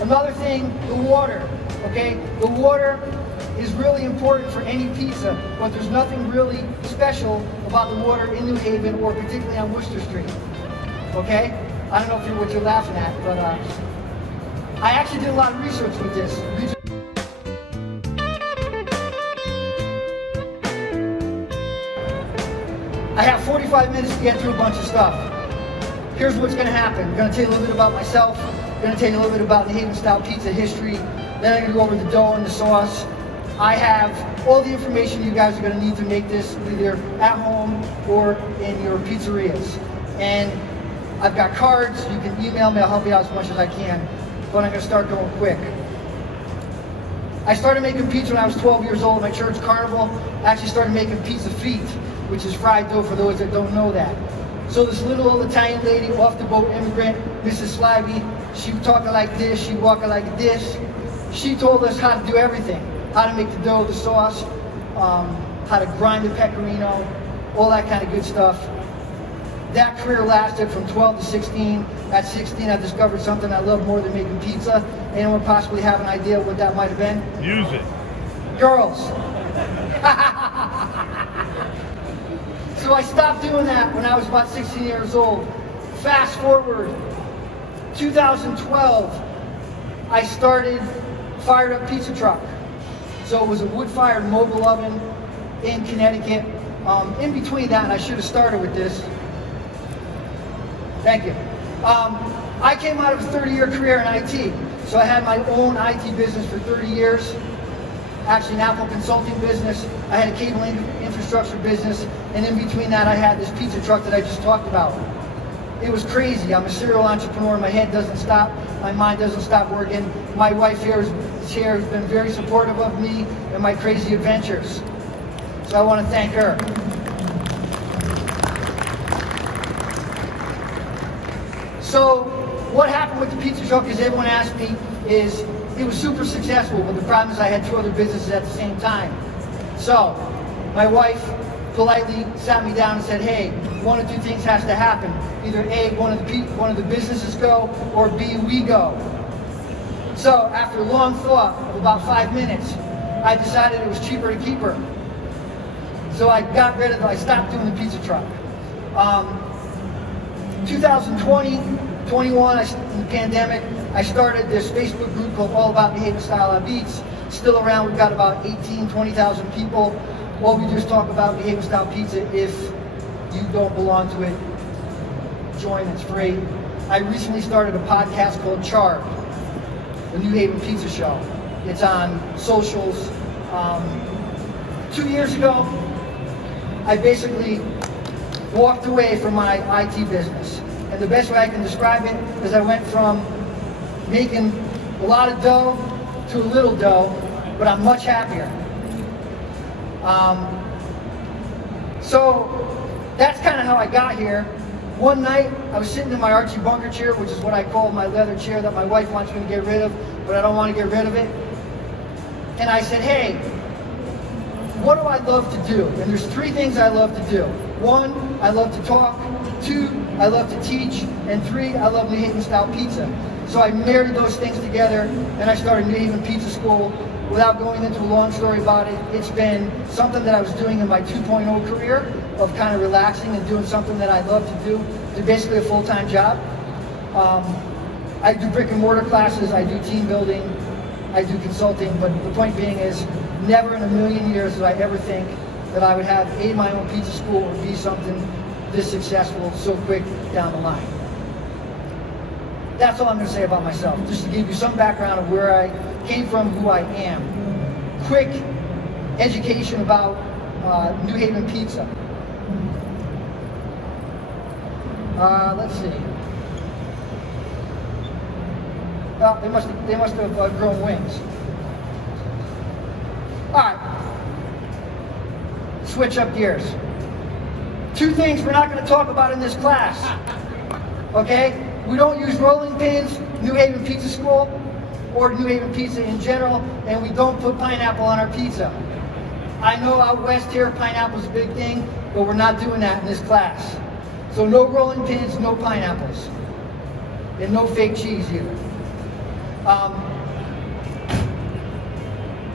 Another thing, the water, okay? The water is really important for any pizza, but there's nothing really special about the water in New Haven, or particularly on Worcester Street, okay? I don't know if what you're laughing at, but I actually did a lot of research with this. I have 45 minutes to get through a bunch of stuff. Here's what's going to happen. I'm going to tell you a little bit about myself. I'm going to tell you a little bit about the Haven style pizza history. Then I'm going to go over the dough and the sauce. I have all the information you guys are going to need to make this either at home or in your pizzerias. And I've got cards. You can email me. I'll help you out as much as I can. But I'm going to start going quick. I started making pizza when I was 12 years old at my church carnival. I actually started making pizza feet, which is fried dough for those that don't know that. So this little old Italian lady, off the boat immigrant, Mrs. Slavy, she talking like this, she walking like this. She told us how to do everything. How to make the dough, the sauce, how to grind the pecorino, all that kind of good stuff. That career lasted from 12 to 16. At 16, I discovered something I love more than making pizza. Anyone possibly have an idea what that might have been? Music. Girls. So I stopped doing that when I was about 16 years old. Fast forward, 2012, I started Fired Up Pizza Truck. So it was a wood-fired mobile oven in Connecticut. In between that, and I should have started with this. Thank you. I came out of a 30-year career in IT. So I had my own IT business for 30 years. Actually an Apple consulting business. I had a cable infrastructure business, and in between that I had this pizza truck that I just talked about. It was crazy. I'm a serial entrepreneur. My head doesn't stop. My mind doesn't stop working. My wife here has been very supportive of me and my crazy adventures. So I want to thank her. So what happened with the pizza truck, as everyone asked me, is it was super successful, but the problem is I had 2 other businesses at the same time. So my wife politely sat me down and said, hey, 1 of 2 things has to happen. Either A, one of the businesses go, or B, we go. So after long thought of about 5 minutes, I decided it was cheaper to keep her. So I stopped doing the pizza truck. 2020, 21, in the pandemic, I started this Facebook group called All About the Haven Style Beats. Still around, we've got about 20,000 people. What we just talk about the Haven Style Pizza. If you don't belong to it, join, it's free. I recently started a podcast called Charred, the New Haven Pizza Show. It's on socials. 2 years ago, I basically walked away from my IT business. And the best way I can describe it is I went from making a lot of dough to a little dough, but I'm much happier. So that's kind of how I got here. One night, I was sitting in my Archie Bunker chair, which is what I call my leather chair that my wife wants me to get rid of, but I don't want to get rid of it. And I said, hey, what do I love to do? And there's 3 things I love to do. 1, I love to talk. 2, I love to teach. And 3, I love New Haven style pizza. So I married those things together, and I started New Haven Pizza School. Without going into a long story about it, it's been something that I was doing in my 2.0 career of kind of relaxing and doing something that I love to do. It's basically a full-time job. I do brick and mortar classes, I do team building, I do consulting, but the point being is never in a million years did I ever think that I would have A, my own pizza school, or B, something this successful so quick down the line. That's all I'm going to say about myself, just to give you some background of where I came from, who I am. Quick education about New Haven pizza. Let's see. Oh, they must have grown wings. All right. Switch up gears. 2 things we're not going to talk about in this class. Okay? We don't use rolling pins, New Haven Pizza School, or New Haven Pizza in general, and we don't put pineapple on our pizza. I know out west here, pineapple's a big thing, but we're not doing that in this class. So no rolling pins, no pineapples, and no fake cheese either.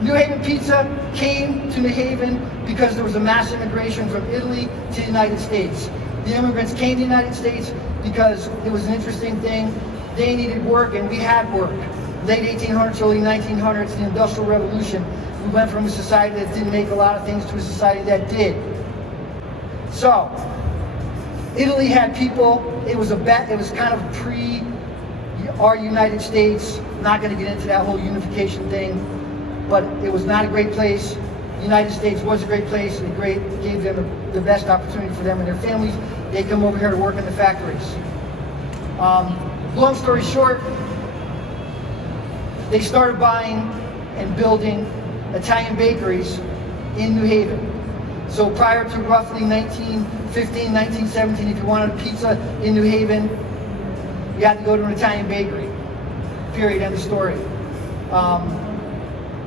New Haven Pizza came to New Haven because there was a mass immigration from Italy to the United States. The immigrants came to the United States because it was an interesting thing. They needed work and we had work. Late 1800s, early 1900s, the Industrial Revolution, we went from a society that didn't make a lot of things to a society that did. So, Italy had people, it was kind of pre our United States. Not going to get into that whole unification thing, but it was not a great place. The United States was a great place, and it gave them the best opportunity for them and their families. They come over here to work in the factories. Long story short, they started buying and building Italian bakeries in New Haven. So prior to roughly 1915, 1917, if you wanted a pizza in New Haven, you had to go to an Italian bakery. Period, end of story.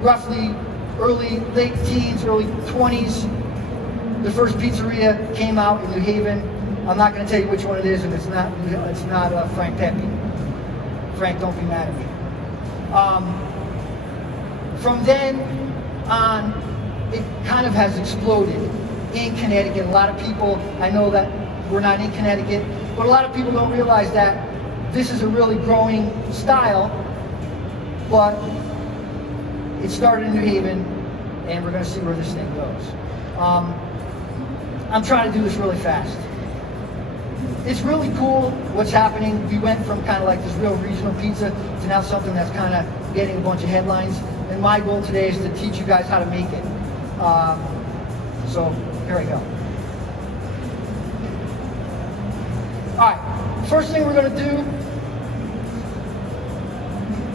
Roughly late teens, early 20s, the first pizzeria came out in New Haven. I'm not going to tell you which one it is, and it's not Frank Pepe. Frank, don't be mad at me. From then on, it kind of has exploded in Connecticut. A lot of people, I know that we're not in Connecticut, but a lot of people don't realize that this is a really growing style, but it started in New Haven, and we're going to see where this thing goes. I'm trying to do this really fast. It's really cool what's happening. We went from kind of like this real regional pizza to now something that's kind of getting a bunch of headlines. And my goal today is to teach you guys how to make it. So here I go. All right, first thing we're going to do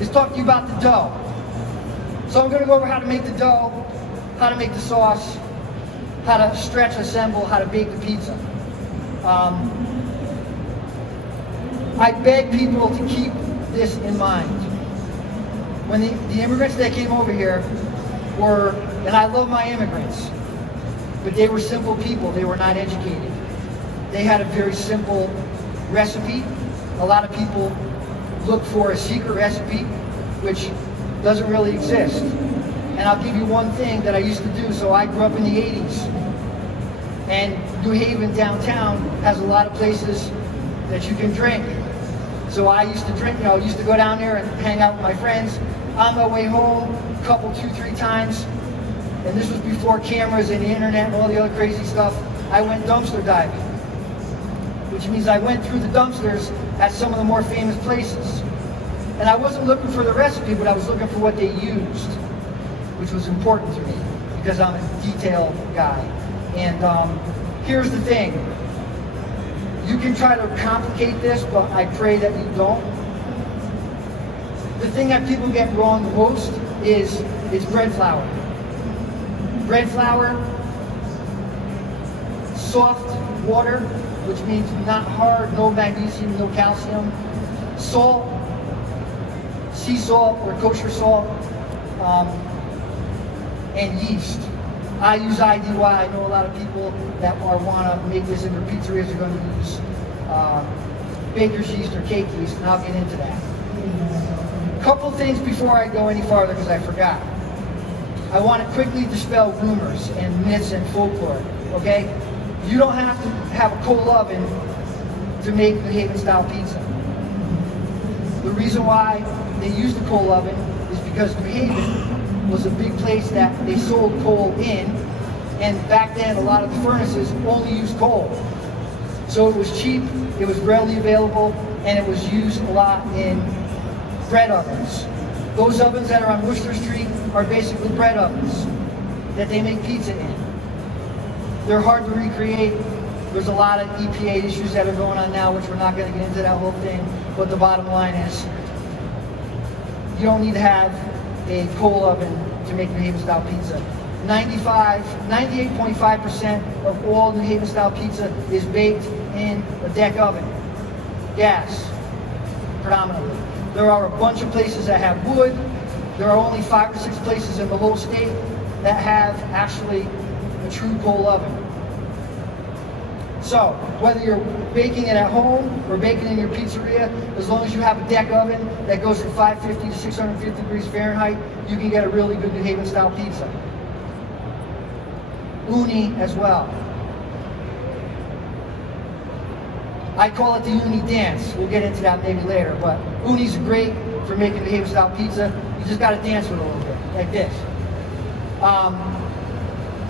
is talk to you about the dough. So I'm going to go over how to make the dough, how to make the sauce, how to stretch, assemble, how to bake the pizza. I beg people to keep this in mind. When the immigrants that came over here were, and I love my immigrants, but they were simple people, they were not educated. They had a very simple recipe. A lot of people look for a secret recipe, which doesn't really exist. And I'll give you one thing that I used to do. So I grew up in the 80s, and New Haven downtown has a lot of places that you can drink. So I used to drink, I used to go down there and hang out with my friends. On my way home, a couple, 2-3 times, and this was before cameras and the internet and all the other crazy stuff, I went dumpster diving, which means I went through the dumpsters at some of the more famous places. And I wasn't looking for the recipe, but I was looking for what they used, which was important to me because I'm a detail guy. And here's the thing. You can try to complicate this, but I pray that you don't. The thing that people get wrong the most is bread flour. Bread flour, soft water, which means not hard, no magnesium, no calcium, salt, sea salt or kosher salt, and yeast. I use IDY. I know a lot of people that want to make this in their pizzerias are going to use baker's yeast or cake yeast, and I'll get into that. Couple things before I go any farther because I forgot. I want to quickly dispel rumors and myths and folklore, okay? You don't have to have a coal oven to make New Haven style pizza. The reason why they used the coal oven is because New Haven was a big place that they sold coal in, and back then a lot of the furnaces only used coal. So it was cheap, it was readily available, and it was used a lot in bread ovens. Those ovens that are on Worcester Street are basically bread ovens that they make pizza in. They're hard to recreate. There's a lot of EPA issues that are going on now, which we're not going to get into that whole thing, but the bottom line is you don't need to have a coal oven to make New Haven style pizza. 98.5% of all New Haven style pizza is baked in a deck oven. Gas, predominantly. There are a bunch of places that have wood. There are only 5 or 6 places in the whole state that have actually a true coal oven. So whether you're baking it at home or baking in your pizzeria, as long as you have a deck oven that goes from 550 to 650 degrees Fahrenheit, you can get a really good New Haven style pizza. Uni as well. I call it the uni dance. We'll get into that maybe later, but unis are great for making New Haven style pizza. You just got to dance with it a little bit, like this.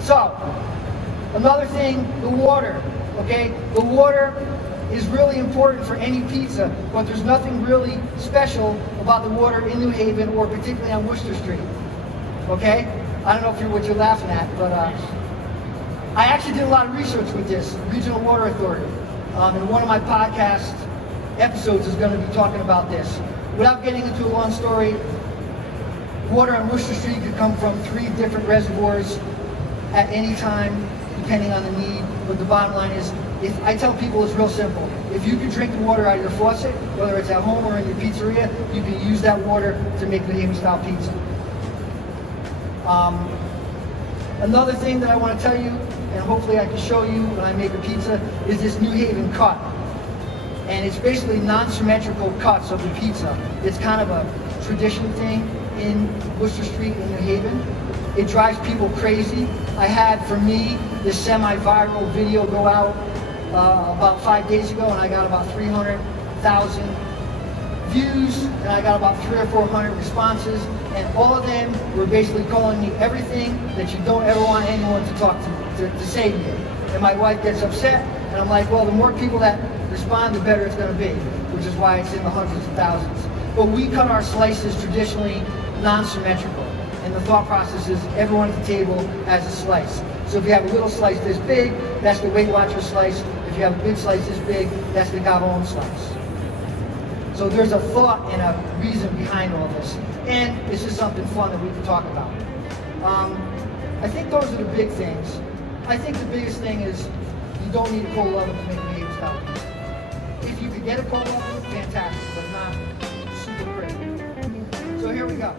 So, another thing, the water, okay? The water is really important for any pizza, but there's nothing really special about the water in New Haven, or particularly on Worcester Street, okay? I don't know if what you're laughing at, but I actually did a lot of research with this, Regional Water Authority. And one of my podcast episodes is going to be talking about this. Without getting into a long story, water on Worcester Street could come from 3 different reservoirs at any time, depending on the need. But the bottom line is, if I tell people, it's real simple. If you can drink the water out of your faucet, whether it's at home or in your pizzeria, you can use that water to make the Haven style pizza. Another thing that I want to tell you, and hopefully I can show you when I make a pizza, is this New Haven cut. And it's basically non-symmetrical cuts of the pizza. It's kind of a tradition thing in Worcester Street in New Haven. It drives people crazy. I had, for me, this semi-viral video go out about 5 days ago, and I got about 300,000 views, and I got about 300 or 400 responses, and all of them were basically calling me everything that you don't ever want anyone to talk to say to you. And my wife gets upset, and I'm like, well, the more people that respond, the better it's going to be, which is why it's in the hundreds of thousands. But we cut our slices traditionally non-symmetrical, and the thought process is everyone at the table has a slice. So if you have a little slice this big, that's the Weight Watcher slice. If you have a big slice this big, that's the Gabon slice. So there's a thought and a reason behind all this. And it's just something fun that we can talk about. I think those are the big things. I think the biggest thing is you don't need a cold oven to make a Haven style pizza. If you could get a cold oven, fantastic, but not super great. So here we go.